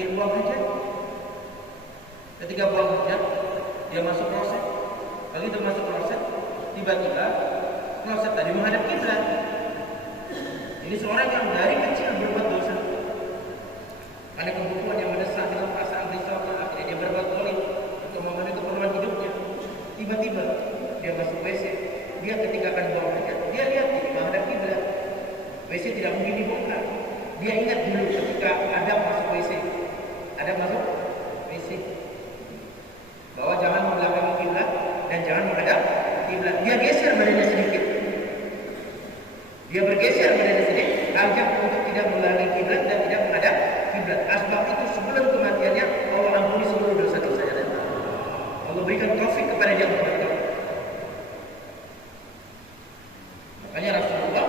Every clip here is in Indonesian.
ingin buang hajat. Ketika buang hajat, dia masuk kloset. Begitu masuk kloset, tiba-tiba kloset tadi menghadap kiblat. Ini seorang yang dari kecil berbuat dosa. Karena kebutuhan yang mendesak dengan perasaan risaunya, akhirnya dia berbuat zalim untuk memenuhi keperluan hidupnya. Tiba-tiba dia masuk WC. Dia ketika akan buang hajat, dia lihat ini menghadap kiblat. WC tidak mungkin dibongkar. Dia ingat dulu ketika Adam masuk WC. Adam masuk WC. Bahwa jangan membelakangi kiblat dan jangan menghadap kiblat. Dia geser badannya sedikit. Dia bergeser badannya sedikit, ajak untuk tidak membelakangi kiblat dan tidak menghadap kiblat. Asbab itu sebelum kematiannya Allah ampuni seluruh dosa-dosanya dan Allah berikan taufik kepada dia untuk bertobat. Makanya Rasulullah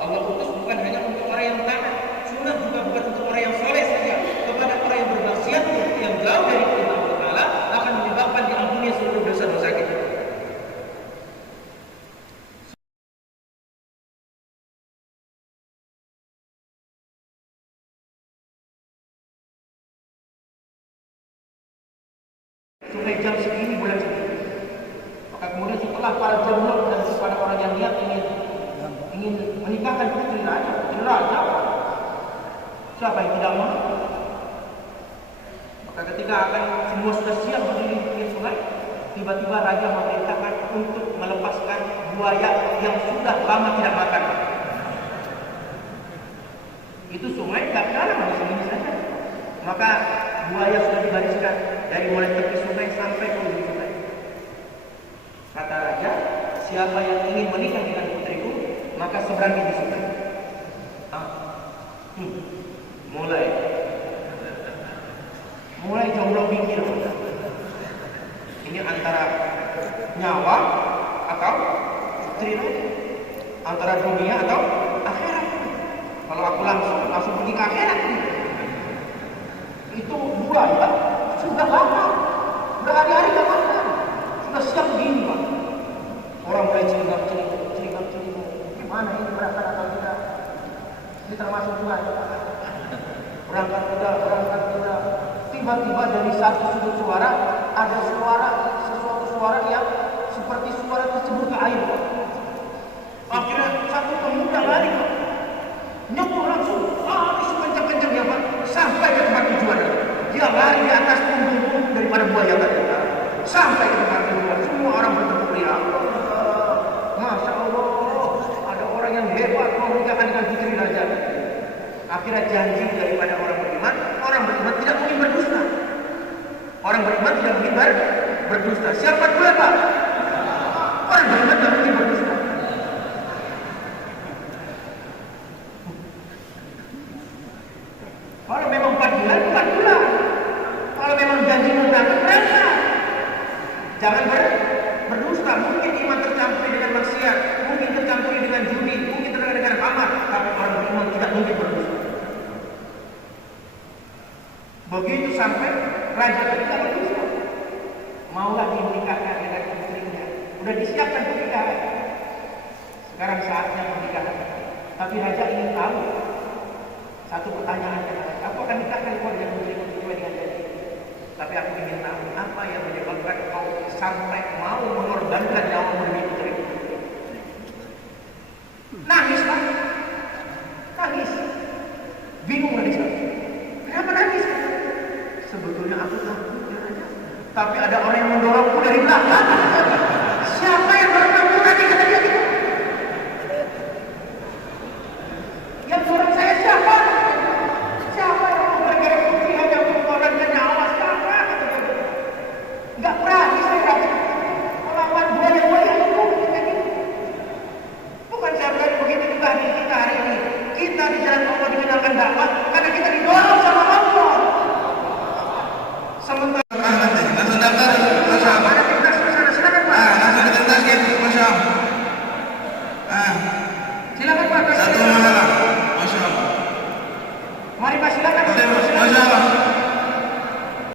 Allah utus bukan hanya untuk orang yang taat, sunnah juga bukan untuk orang yang soleh saja. Kepada orang yang bermaksiat yang jauh dari Allah Taala akan menyebabkan diampuni seluruh dosa-dosa kita. Sungai jam segini bulan segini. Maka kemudian setelah para jomblo dan kepada orang yang niat ingin menikahkan putri raja, siapa yang tidak mau? Maka ketika akan semua sudah siap berdiri di sungai, tiba-tiba raja memerintahkan untuk melepaskan buaya yang sudah lama tidak makan. Itu sungai tak dalam hanya segini saja. Maka buaya sudah dibariskan dari mulai tepi sungai sampai ke ujung sungai. Kata raja, siapa yang ingin menikah dengan putriku, maka seberangi di sungai. Mulai jomblo pikir. Ini antara nyawa atau putri, antara dunia atau akhirat. Kalau aku langsung pergi ke akhirat, itu buaya sudah lama, sudah hari-hari gak makan, sudah siap begini Pak. Orang mulai cerita, gimana ini berangkat atau tidak? Ini termasuk buaya. Berangkat tidak. Tiba-tiba dari satu sudut suara ada sesuatu suara yang seperti suara tercebur ke air Pak. Akhirnya satu pemuda lari Pak, nyebur langsung, sekencang-kencangnya Pak, sampai ke tempat tujuan. Dia lari di atas punggung daripada buaya tadi. Sampai ke tempat tujuan, semua orang bertepuk ya Allah. Masya Allah, ada orang yang hebat mau menikahkan dengan putri raja. Akhirnya janji daripada orang beriman tidak mungkin berdusta. Orang beriman tidak mungkin berdusta. Siapa dua Pak? Orang beriman tidak mungkin berdusta. Kalau memang 4 bulan, 4 bulan. Kalau memang janji berangkat. Jangan berdusta. Mungkin iman tercampur dengan maksiat, mungkin tercampur dengan judi, mungkin tercampur dengan amal, tapi orang beriman tidak mungkin berdusta. Begitu sampai raja ketika berdusta, maulah dinikahkan dengan putrinya. Udah disiapkan pernikahan. Sekarang saatnya pernikahan. Tapi raja ingin tahu satu pertanyaan, aku akan nikahkan kau dengan putriku sesuai dengan janji. Tapi aku ingin tahu apa yang menyebabkan kau sampai mau mengorbankan nyawamu demi putriku. Nangis Pak, nangis, bingung nangis. Kenapa nangis? Sebetulnya aku takut ya raja, tapi ada orang yang mendorongku dari belakang. Siapa yang mendorongku tadi kata dia gitu? Yang dorong saya siapa? Siapa yang mau belajar putri hanya mengorbankan nyawa? Siapa? Enggak berani saya raja melawan buaya-buaya itu. Bukan saya berani begitu juga di kita hari ini. Kita di jalan Allah dikenalkan dakwah karena kita didorong sama Allah. Sementara